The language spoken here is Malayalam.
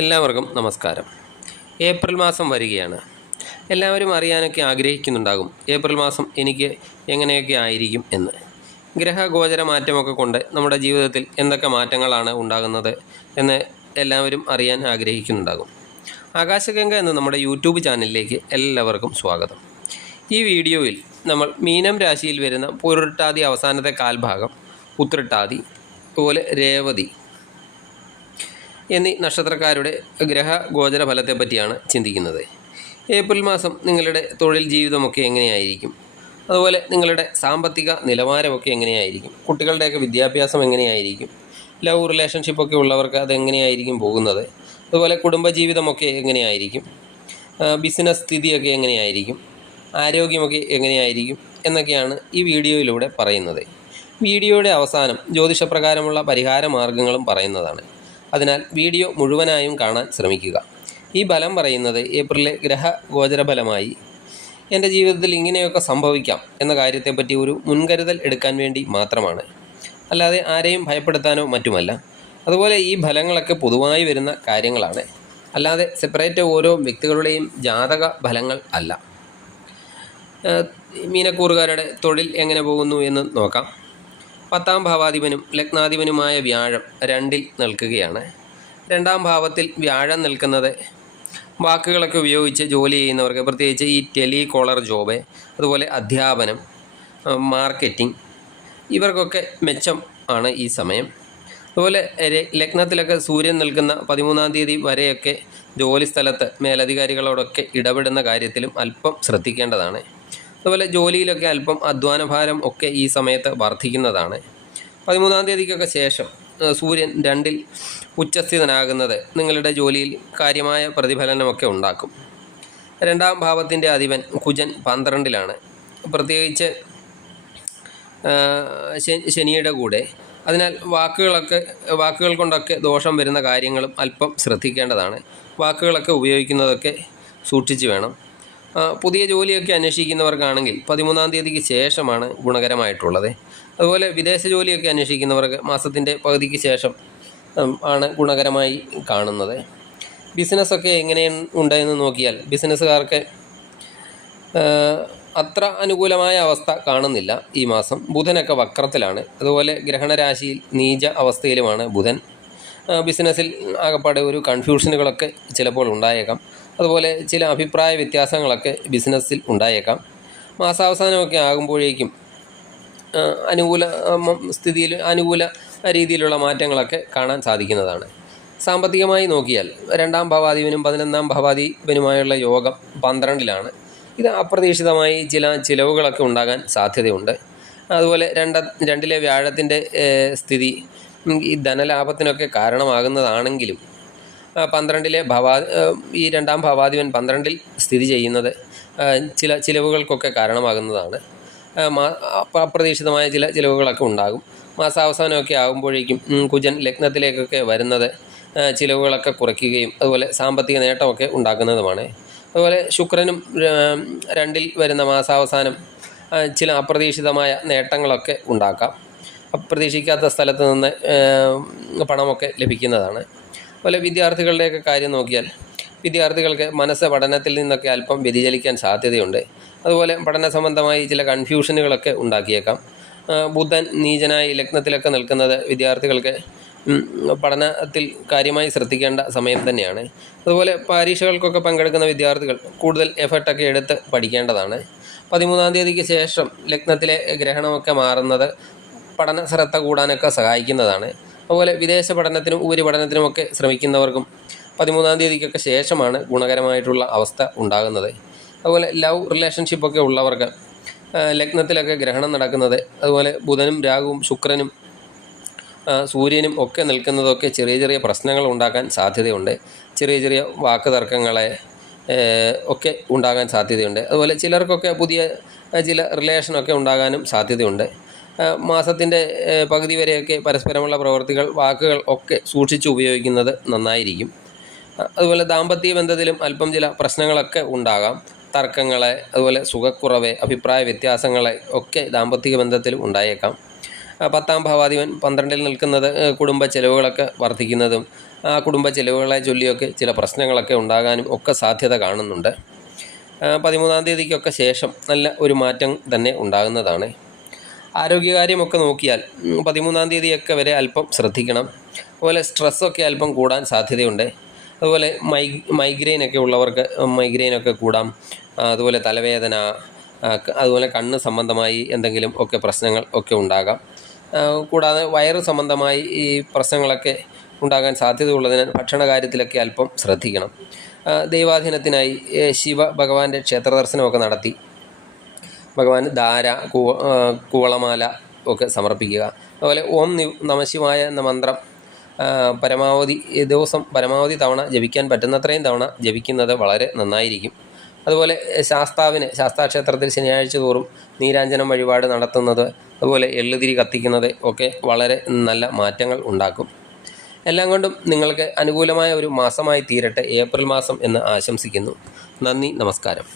എല്ലാവർക്കും നമസ്കാരം. ഏപ്രിൽ മാസം വരികയാണ്. എല്ലാവരും അറിയാനൊക്കെ ആഗ്രഹിക്കുന്നുണ്ടാകും. ഏപ്രിൽ മാസം എനിക്ക് എങ്ങനെയൊക്കെ ആയിരിക്കും എന്ന്. ഗ്രഹഗോചര മാറ്റമൊക്കെ കൊണ്ട് നമ്മുടെ ജീവിതത്തിൽ എന്തൊക്കെ മാറ്റങ്ങളാണ് ഉണ്ടാകുന്നത് എന്ന് എല്ലാവരും അറിയാൻ ആഗ്രഹിക്കുന്നുണ്ടാകും. ആകാശഗംഗ എന്ന നമ്മുടെ യൂട്യൂബ് ചാനലിലേക്ക് എല്ലാവർക്കും സ്വാഗതം. ഈ വീഡിയോയിൽ നമ്മൾ മീനം രാശിയിൽ വരുന്ന പുരുട്ടാതി അവസാനത്തെ കാൽഭാഗം ഉത്രട്ടാതി അതുപോലെ രേവതി എന്നീ നക്ഷത്രക്കാരുടെ ഗ്രഹ ഗോചര ഫലത്തെ പറ്റിയാണ് ചിന്തിക്കുന്നത്. ഏപ്രിൽ മാസം നിങ്ങളുടെ തൊഴിൽ ജീവിതമൊക്കെ എങ്ങനെയായിരിക്കും? അതുപോലെ നിങ്ങളുടെ സാമ്പത്തിക നിലവാരമൊക്കെ എങ്ങനെയായിരിക്കും? കുട്ടികളുടെയൊക്കെ വിദ്യാഭ്യാസം എങ്ങനെയായിരിക്കും? ലവ് റിലേഷൻഷിപ്പൊക്കെ ഉള്ളവർക്ക് അതെങ്ങനെയായിരിക്കും പോകുന്നത്? അതുപോലെ കുടുംബജീവിതമൊക്കെ എങ്ങനെയായിരിക്കും? ബിസിനസ് സ്ഥിതിയൊക്കെ എങ്ങനെയായിരിക്കും? ആരോഗ്യമൊക്കെ എങ്ങനെയായിരിക്കും? എന്നൊക്കെയാണ് ഈ വീഡിയോയിലൂടെ പറയുന്നത്. വീഡിയോയുടെ അവസാനം ജ്യോതിഷപ്രകാരമുള്ള പരിഹാര മാർഗങ്ങളും പറയുന്നതാണ്. അതിനാൽ വീഡിയോ മുഴുവനായും കാണാൻ ശ്രമിക്കുക. ഈ ബലം പറയുന്നത് ഏപ്രിലെ ഗ്രഹ ഗോചര ഫലമായി എന്റെ ജീവിതത്തിൽ ഇങ്ങനെയൊക്കെ സംഭവിക്കാം എന്ന കാര്യത്തെപ്പറ്റി ഒരു മുൻകരുതൽ എടുക്കാൻ വേണ്ടി മാത്രമാണ്. അല്ലാതെ ആരെയും ഭയപ്പെടുത്താനോ മറ്റുമല്ല. അതുപോലെ ഈ ഫലങ്ങളൊക്കെ പൊതുവായി വരുന്ന കാര്യങ്ങളാണ്. അല്ലാതെ സെപ്പറേറ്റ് ഓരോ വ്യക്തികളുടെയും ജാതക ഫലങ്ങൾ അല്ല. മീനക്കൂറുകാരുടെ തൊഴിൽ എങ്ങനെ പോകുന്നു എന്ന് നോക്കാം. പത്താം ഭാവാധിപനും ലഗ്നാധിപനുമായ വ്യാഴം രണ്ടിൽ നിൽക്കുകയാണ്. രണ്ടാം ഭാവത്തിൽ വ്യാഴം നിൽക്കുന്നത് വാക്കുകളൊക്കെ ഉപയോഗിച്ച് ജോലി ചെയ്യുന്നവർക്ക് പ്രത്യേകിച്ച് ഈ ടെലി കോളർ ജോബ് അതുപോലെ അധ്യാപനം മാർക്കറ്റിംഗ് ഇവർക്കൊക്കെ മെച്ചം ആണ് ഈ സമയം. അതുപോലെ ലഗ്നത്തിലൊക്കെ സൂര്യൻ നിൽക്കുന്ന പതിമൂന്നാം തീയതി വരെയൊക്കെ ജോലി സ്ഥലത്ത് മേലധികാരികളോടൊക്കെ ഇടപെടുന്ന കാര്യത്തിലും അല്പം ശ്രദ്ധിക്കേണ്ടതാണ്. അതുപോലെ ജോലിയിലൊക്കെ അല്പം അധ്വാനഭാരം ഒക്കെ ഈ സമയത്ത് വർദ്ധിക്കുന്നതാണ് പതിമൂന്നാം തീയതിക്കൊക്കെ ശേഷം സൂര്യൻ രണ്ടിൽ ഉച്ചസ്ഥിതനാകുന്നത് നിങ്ങളുടെ ജോലിയിൽ കാര്യമായ പ്രതിഫലനമൊക്കെ ഉണ്ടാക്കും. രണ്ടാം ഭാവത്തിന്റെ അധിപൻ കുജൻ പന്ത്രണ്ടിലാണ്. പ്രത്യേകിച്ച് ശനിയുടെ കൂടെ. അതിനാൽ വാക്കുകളൊക്കെ വാക്കുകൾ കൊണ്ടൊക്കെ ദോഷം വരുന്ന കാര്യങ്ങളും അല്പം ശ്രദ്ധിക്കേണ്ടതാണ്. വാക്കുകളൊക്കെ ഉപയോഗിക്കുന്നതൊക്കെ സൂക്ഷിച്ചു വേണം. പുതിയ ജോലിയൊക്കെ അന്വേഷിക്കുന്നവർക്കാണെങ്കിൽ പതിമൂന്നാം തീയതിക്ക് ശേഷമാണ് ഗുണകരമായിട്ടുള്ളത്. അതുപോലെ വിദേശ ജോലിയൊക്കെ അന്വേഷിക്കുന്നവർക്ക് മാസത്തിന്റെ പകുതിക്ക് ശേഷം ആണ് ഗുണകരമായി കാണുന്നത്. ബിസിനസ്സൊക്കെ എങ്ങനെ ഉണ്ട് എന്ന് നോക്കിയാൽ ബിസിനസ്സുകാർക്ക് അത്ര അനുകൂലമായ അവസ്ഥ കാണുന്നില്ല ഈ മാസം. ബുധനൊക്കെ വക്രത്തിലാണ്. അതുപോലെ ഗ്രഹണരാശിയിൽ നീച അവസ്ഥയിലുമാണ് ബുധൻ. ബിസിനസ്സിൽ ആകപ്പാടെ ഒരു കൺഫ്യൂഷനുകളൊക്കെ ചിലപ്പോൾ ഉണ്ടായേക്കാം. അതുപോലെ ചില അഭിപ്രായ വ്യത്യാസങ്ങളൊക്കെ ബിസിനസ്സിൽ ഉണ്ടായേക്കാം. മാസാവസാനമൊക്കെ ആകുമ്പോഴേക്കും അനുകൂല സ്ഥിതിയിൽ അനുകൂല രീതിയിലുള്ള മാറ്റങ്ങളൊക്കെ കാണാൻ സാധിക്കുന്നതാണ്. സാമ്പത്തികമായി നോക്കിയാൽ രണ്ടാം ഭാവാധിപനും പതിനൊന്നാം ഭാവാധിപനുമായുള്ള യോഗം പന്ത്രണ്ടിലാണ്. ഇത് അപ്രതീക്ഷിതമായി ചില ചിലവുകളൊക്കെ ഉണ്ടാകാൻ സാധ്യതയുണ്ട്. അതുപോലെ രണ്ട രണ്ടിലെ വ്യാഴത്തിന്റെ സ്ഥിതി ഈ ധനലാഭത്തിനൊക്കെ കാരണമാകുന്നതാണെങ്കിലും പന്ത്രണ്ടിലെ ഭവാ ഈ രണ്ടാം ഭവാദിപൻ പന്ത്രണ്ടിൽ സ്ഥിതി ചെയ്യുന്നത് ചില ചിലവുകൾക്കൊക്കെ കാരണമാകുന്നതാണ്. അപ്രതീക്ഷിതമായ ചില ചിലവുകളൊക്കെ ഉണ്ടാകും. മാസാവസാനമൊക്കെ ആകുമ്പോഴേക്കും കുജൻ ലഗ്നത്തിലേക്കൊക്കെ വരുന്നത് ചിലവുകളൊക്കെ കുറയ്ക്കുകയും അതുപോലെ സാമ്പത്തിക നേട്ടമൊക്കെ ഉണ്ടാക്കുന്നതുമാണ്. അതുപോലെ ശുക്രനും രണ്ടിൽ വരുന്ന മാസാവസാനം ചില അപ്രതീക്ഷിതമായ നേട്ടങ്ങളൊക്കെ ഉണ്ടാക്കാം. അപ്രതീക്ഷിക്കാത്ത സ്ഥലത്ത് നിന്ന് പണമൊക്കെ ലഭിക്കുന്നതാണ്. അതുപോലെ വിദ്യാർത്ഥികളുടെയൊക്കെ കാര്യം നോക്കിയാൽ വിദ്യാർത്ഥികൾക്ക് മനസ്സ് പഠനത്തിൽ നിന്നൊക്കെ അല്പം വ്യതിചലിക്കാൻ സാധ്യതയുണ്ട്. അതുപോലെ പഠന സംബന്ധമായി ചില കൺഫ്യൂഷനുകളൊക്കെ ഉണ്ടാക്കിയേക്കാം. ബുദ്ധൻ നീചനായി ലഗ്നത്തിലൊക്കെ നിൽക്കുന്നത് വിദ്യാർത്ഥികൾക്ക് പഠനത്തിൽ കാര്യമായി ശ്രദ്ധിക്കേണ്ട സമയം തന്നെയാണ്. അതുപോലെ പരീക്ഷകൾക്കൊക്കെ പങ്കെടുക്കുന്ന വിദ്യാർത്ഥികൾ കൂടുതൽ എഫർട്ടൊക്കെ എടുത്ത് പഠിക്കേണ്ടതാണ്. പതിമൂന്നാം തീയതിക്ക് ശേഷം ലഗ്നത്തിലെ ഗ്രഹണമൊക്കെ മാറുന്നത് പഠന ശ്രദ്ധ കൂടാനൊക്കെ സഹായിക്കുന്നതാണ്. അതുപോലെ വിദേശ പഠനത്തിനും ഉപരിപഠനത്തിനുമൊക്കെ ശ്രമിക്കുന്നവർക്കും പതിമൂന്നാം തീയതിക്കൊക്കെ ശേഷമാണ് ഗുണകരമായിട്ടുള്ള അവസ്ഥ ഉണ്ടാകുന്നത്. അതുപോലെ ലവ് റിലേഷൻഷിപ്പൊക്കെ ഉള്ളവർക്ക് ലഗ്നത്തിലൊക്കെ ഗ്രഹണം നടക്കുന്നത് അതുപോലെ ബുധനും രാഹുവും ശുക്രനും സൂര്യനും ഒക്കെ നിൽക്കുന്നതൊക്കെ ചെറിയ ചെറിയ പ്രശ്നങ്ങൾ ഉണ്ടാക്കാൻ സാധ്യതയുണ്ട്. ചെറിയ ചെറിയ വാക്ക് തർക്കങ്ങളെ ഒക്കെ ഉണ്ടാകാൻ സാധ്യതയുണ്ട്. അതുപോലെ ചിലർക്കൊക്കെ പുതിയ ചില റിലേഷനൊക്കെ ഉണ്ടാകാനും സാധ്യതയുണ്ട്. മാസത്തിന്റെ പകുതി വരെയൊക്കെ പരസ്പരമുള്ള പ്രവർത്തികൾ വാക്കുകൾ ഒക്കെ സൂക്ഷിച്ച് ഉപയോഗിക്കുന്നത് നന്നായിരിക്കും. അതുപോലെ ദാമ്പത്യ ബന്ധത്തിലും അല്പം ചില പ്രശ്നങ്ങളൊക്കെ ഉണ്ടാകാം. തർക്കങ്ങളെ അതുപോലെ സുഖക്കുറവ് അഭിപ്രായ വ്യത്യാസങ്ങളെ ഒക്കെ ദാമ്പത്യ ബന്ധത്തിലും ഉണ്ടായേക്കാം. പത്താം ഭാവാധിപൻ പന്ത്രണ്ടിൽ നിൽക്കുന്നത് കുടുംബ ചെലവുകളൊക്കെ വർദ്ധിക്കുന്നതും ആ കുടുംബ ചെലവുകളെ ചൊല്ലിയൊക്കെ ചില പ്രശ്നങ്ങളൊക്കെ ഉണ്ടാകാനും ഒക്കെ സാധ്യത കാണുന്നുണ്ട്. പതിമൂന്നാം തീയതിക്കൊക്കെ ശേഷം നല്ല ഒരു മാറ്റം തന്നെ ഉണ്ടാകുന്നതാണ്. ആരോഗ്യകാര്യമൊക്കെ നോക്കിയാൽ പതിമൂന്നാം തീയതിയൊക്കെ വരെ അല്പം ശ്രദ്ധിക്കണം. അതുപോലെ സ്ട്രെസ്സൊക്കെ അല്പം കൂടാൻ സാധ്യതയുണ്ട്. അതുപോലെ മൈ മൈഗ്രെയിൻ ഒക്കെ ഉള്ളവർക്ക് മൈഗ്രെയിനൊക്കെ കൂടാം. അതുപോലെ തലവേദന അതുപോലെ കണ്ണ് സംബന്ധമായി എന്തെങ്കിലും ഒക്കെ പ്രശ്നങ്ങൾ ഒക്കെ ഉണ്ടാകാം. കൂടാതെ വയറ് സംബന്ധമായി ഈ പ്രശ്നങ്ങളൊക്കെ ഉണ്ടാകാൻ സാധ്യതയുള്ളതിനാൽ ഭക്ഷണ കാര്യത്തിലൊക്കെ അല്പം ശ്രദ്ധിക്കണം. ദൈവാധീനത്തിനായി ശിവ ഭഗവാന്റെ ക്ഷേത്ര ദർശനമൊക്കെ നടത്തി. ഭഗവാൻ ധാര കൂവ കൂവളമാല ഒക്കെ സമർപ്പിക്കുക. അതുപോലെ ഓം നമശിവായ എന്ന മന്ത്രം പരമാവധി ദിവസം പരമാവധി തവണ ജപിക്കാൻ പറ്റുന്നത്രയും തവണ ജപിക്കുന്നത് വളരെ നന്നായിരിക്കും. അതുപോലെ ശാസ്താവിന് ശാസ്താക്ഷേത്രത്തിൽ ശനിയാഴ്ച തോറും നീരാഞ്ജനം വഴിപാട് നടത്തുന്നത് അതുപോലെ എള്ളുതിരി കത്തിക്കുന്നത് ഒക്കെ വളരെ നല്ല മാറ്റങ്ങൾ ഉണ്ടാക്കും. എല്ലാം കൊണ്ടും നിങ്ങൾക്ക് അനുകൂലമായ ഒരു മാസമായി തീരട്ടെ. ഏപ്രിൽ മാസം എന്ന് ആശംസിക്കുന്നു. നന്ദി നമസ്കാരം.